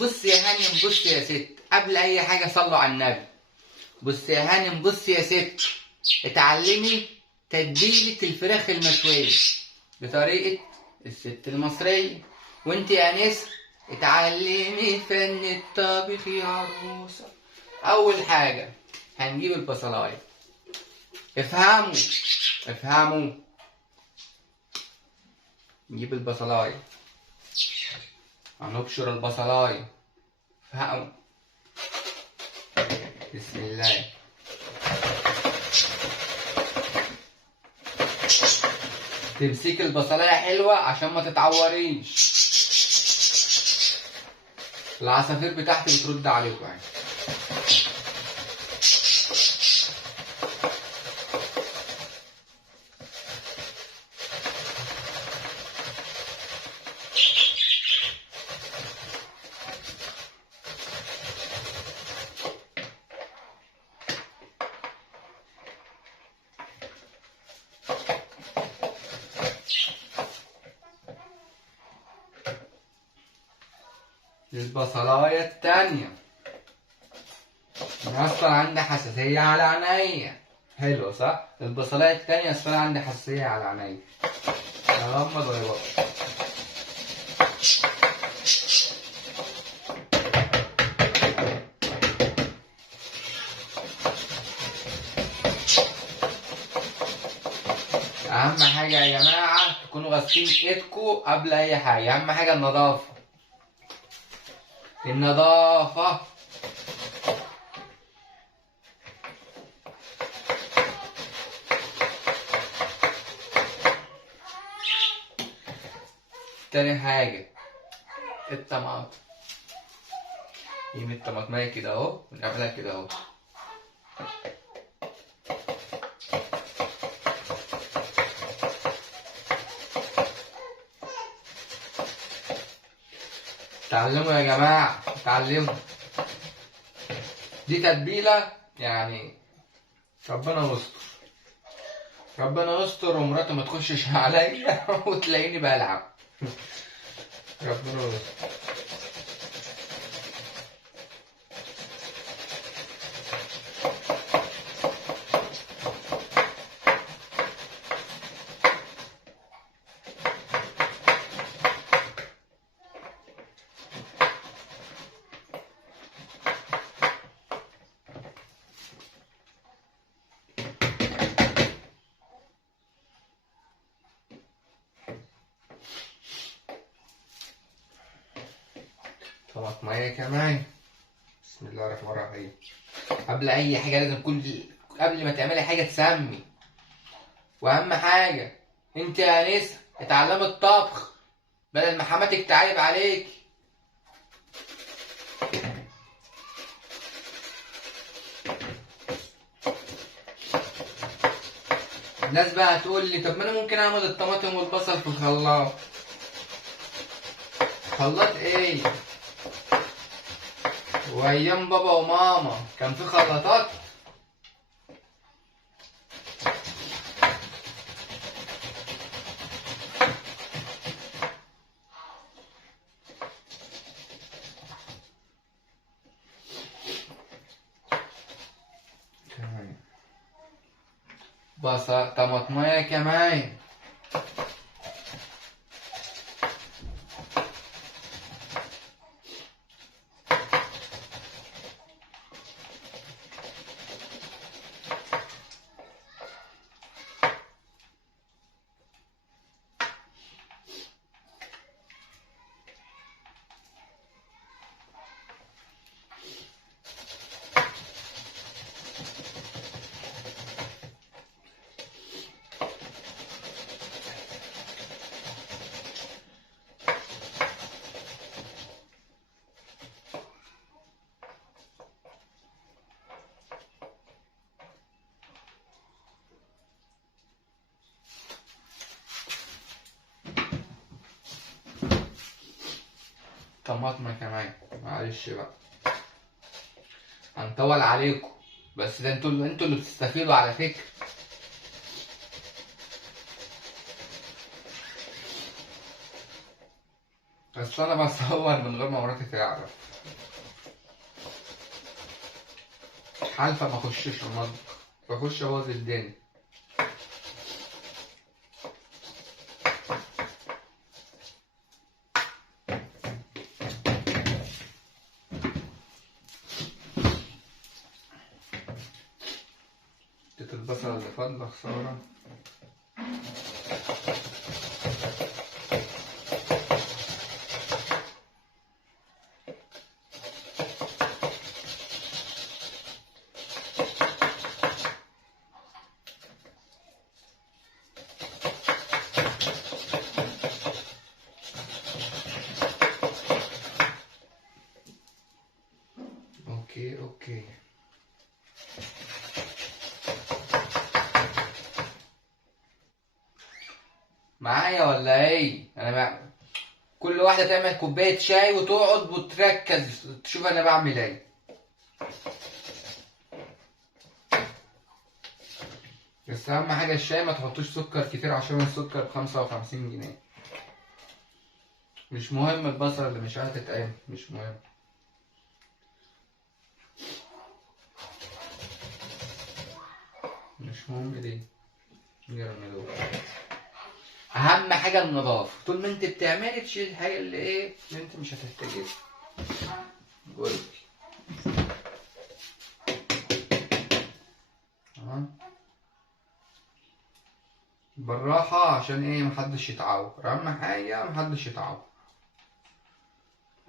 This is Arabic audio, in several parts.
بص يا هانم، بص يا ست، قبل اي حاجه صلوا على النبي. بص يا هانم، بص يا ست، اتعلمي تتبيله الفراخ المشويه بطريقه الست المصريه. وانت يا نسر اتعلمي فن الطبخ يا عروسه. اول حاجه هنجيب البصلايه. افهموا، افهموا. نجيب البصلايه، هنبشر البصلايه. افهموا. بسم الله. تمسك البصلايه حلوه عشان ما تتعوريش. العصافير بتاعتي بترد عليكم يعني. البصلايه التانية، انا اصلا عندي حساسيه على عينيا. حلو صح؟ البصلايه التانية اصلا عندي حساسيه على عينيا. اغمض ولا بطل؟ اهم حاجه يا جماعه تكونوا غاسلين ايدكم قبل اي حاجه. اهم حاجه النظافه، النظافه. تاني حاجه الطماطم. نجيب الطماطمية كده اهو ونعملها كده اهو. اتعلموا يا جماعة، اتعلموا. دي تتبيلة يعني. ربنا يستر، ربنا يستر ومراتي ما تخشش عليا وتلاقيني بلعب. ربنا يستر. طماطمية كمان. بسم الله الرحمن الرحيم. قبل أي حاجة لازم قبل ما تعملي حاجة تسمي. وأهم حاجة أنت يا نسا اتعلمي الطبخ بدل ما حماتك تعايب عليك. الناس بقى هتقول لي طب ما انا ممكن اعمل الطماطم والبصل في الخلاط. خلاط ايه؟ وايام بابا وماما كان في خلاطات؟ بصل، طماطمية كمان. طماطمية كمان. معلش بقى هنطول عليكم، بس ده انتوا اللي بتستفيدوا على فكرة. بس انا بصور من غير ما مراتي تعرف، حالفة ما اخشش المطبخ، بخش ابوظ الدنيا. اديت البصل اللي فاضلة خسارة. اوكي معايا ولا ايه؟ كل واحدة تعمل كوباية شاي وتقعد وتركز تشوف انا بعمل ايه. بس اهم حاجة الشاي ما تحطوش سكر كتير عشان السكر ب55 جنيه. مش مهم البصلة اللي مش هتتعمل، مش مهم. مش مهم دي نرمي. اهم حاجه النظافه، طول ما انت بتعملي تشيل الحاجه اللي ايه اللي انت مش هتحتاجيها. قولي بالراحه عشان ايه محدش يتعور، اهم حاجه محدش يتعور.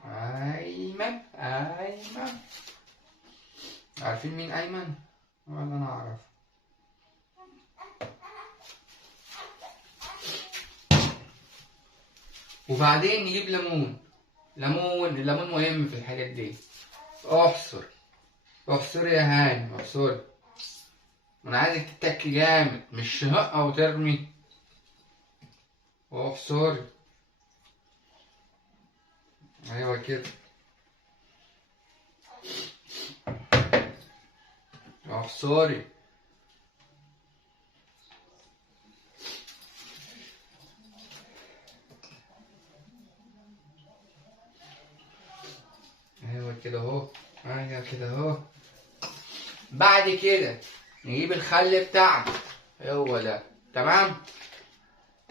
ايمن عارفين مين ايمن ولا انا اعرف؟ وبعدين نجيب ليمون. الليمون مهم في الحاجات دي. احصر يا هاني، احصر. انا عايزك تتك جامد، مش شهقة وترمي. احصر. ايوه كده. احصري. ايوه كده اهو. بعد كده نجيب الخل بتاعنا، هو ده تمام.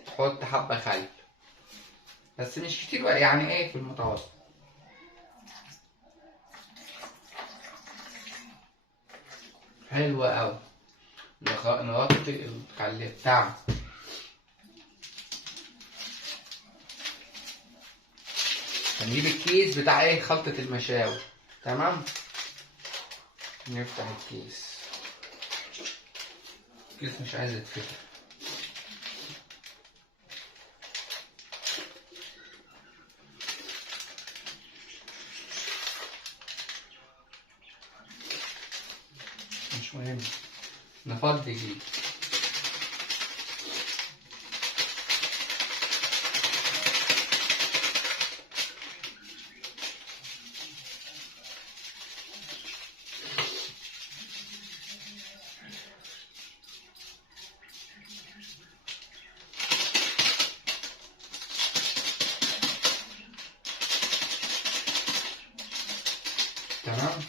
تحط حبة خل بس مش كتير بقى، يعني ايه في المتوسط. حلوة اوي. نغطي الخل بتاعنا. هنجيب الكيس بتاع ايه خلطة المشاوي، تمام. نفتح الكيس مش عايز يتفتح. مش مهم، نفضي دي. تمام.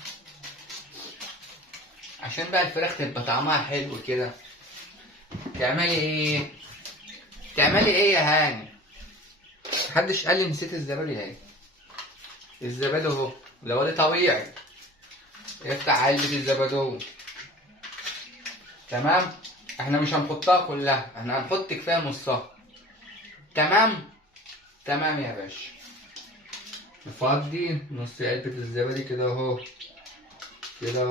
عشان بقى الفراخ تبقى طعمها حلو كده، تعملي ايه يا هاني؟ محدش قال لي نسيت الزبادي اهي. الزبادي اهو، زبادي طبيعي. افتح علبة الزبادو. تمام. احنا مش هنحطها كلها، احنا هنحط كفاية نصها. تمام يا باشا. نفضي نص علبة الزبادي كده اهو، كده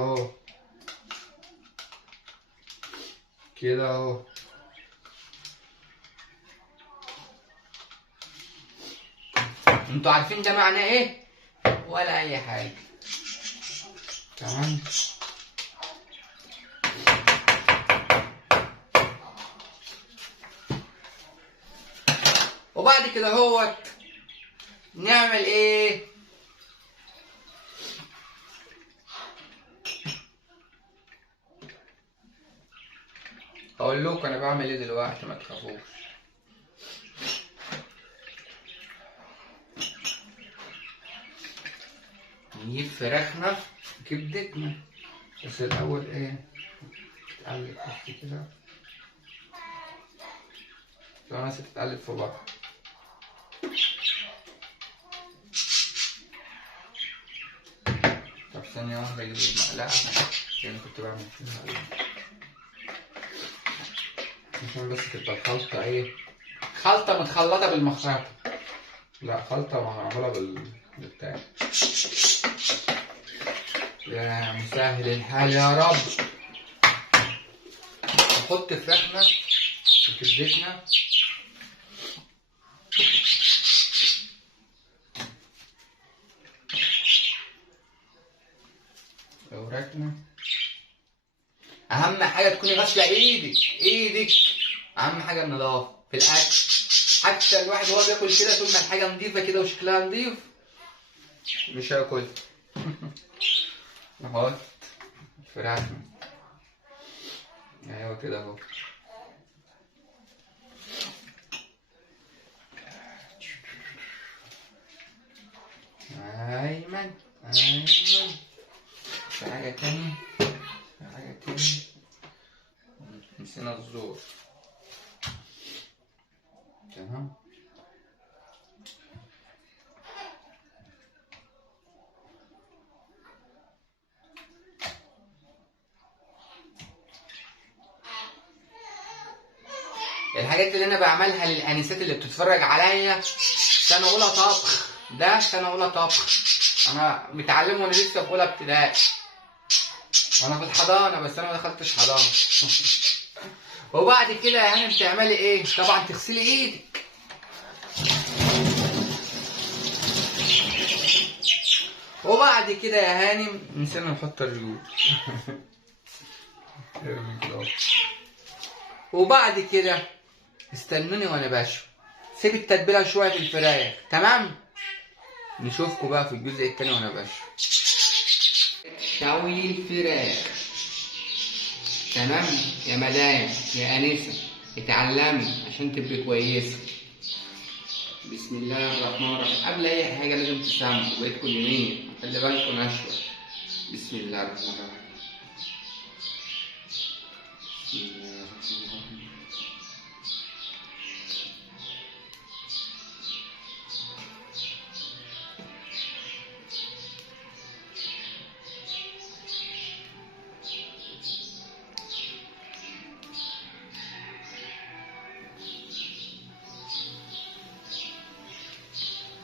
اهو. انتوا عارفين ده معناه ايه ولا اي حاجة؟ تمام. وبعد كده هوت نعمل ايه؟ هقول لكم انا بعمل ايه دلوقتي، ما تخافوش. نجيب فراخنا كبدتنا، بس الأول إيه تتقلب بس كده، لو ناس تتقلب في بعض. طب ثانية واحدة أجيب المعلقة لأن كنت بعمل فيها عشان بس تبقى الخلطة إيه، خلطة متخلطة بالمخرطة، لا خلطة معمولة بالبتاع. يا مسهل الحال يا رب. نحط فراخنا وكبدتنا وراكنا. أهم حاجة تكوني غاسلة إيدك، أهم حاجة النظافة في الأكل. حتى الواحد وهو بياكل كده طول ما الحاجة نضيفة كده وشكلها نضيف مش هاكل. نحط فراخنا ايوه كده اهو. ايمن في حاجة تاني، نسينا الزور. تمام. الحاجات اللي انا بعملها للانسات اللي بتتفرج عليا سنه اولى طبخ، ده سنه اولى طبخ، انا متعلم وانا لسه في اولى ابتدائي وانا في الحضانه، بس انا ما دخلتش حضانه. وبعد كده يا هانم تعملي ايه؟ طبعا تغسلي ايدك، وبعد كده يا هانم نسينا نحط الرجول. وبعد كده استنوني وانا بشوي، سيب التتبيله شويه في الفراخ. تمام، نشوفكم بقى في الجزء التاني وانا بشوي. شوي الفراخ. تمام يا مدام يا انسه، اتعلمي عشان تبقي كويسه. بسم الله الرحمن الرحيم. قبل اي حاجه لازم تسموا بقيتكم يمين، خلي بالكم نشوه. بسم الله الرحمن الرحيم. بسم الله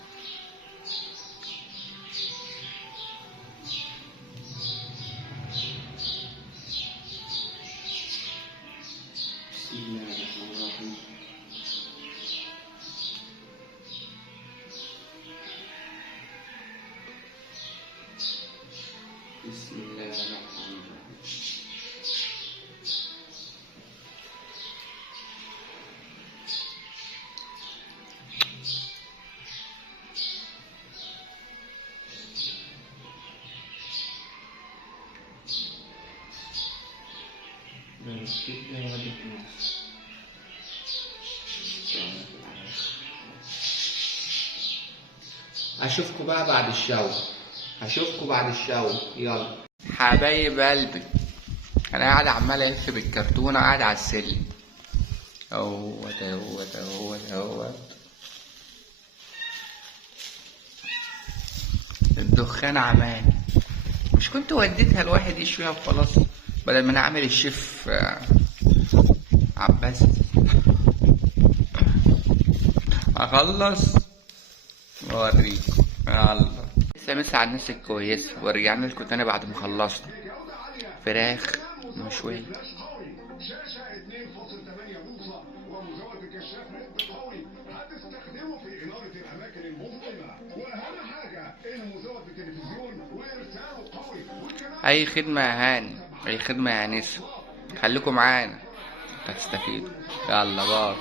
الرحمن الرحيم. بسم الله الرحمن الرحيم. اشوفكم بقى بعد الشوي، يلا حبايب قلبي. انا قاعد عمال الف بالكرتونه، قاعد على السلم اهوت. الدخان عمال، مش كنت وديتها الواحد يشويها وخلاص بدل ما انا عامل الشيف عباس. اخلص واوريكم. يلا مسا على الناس الكويسه، ورجعنا لكم تاني بعد ما خلصنا فراخ مشويه. اي خدمه يا هاني، اي خدمه يا انسه، خليكم معانا هتستفيدوا. يلا باي.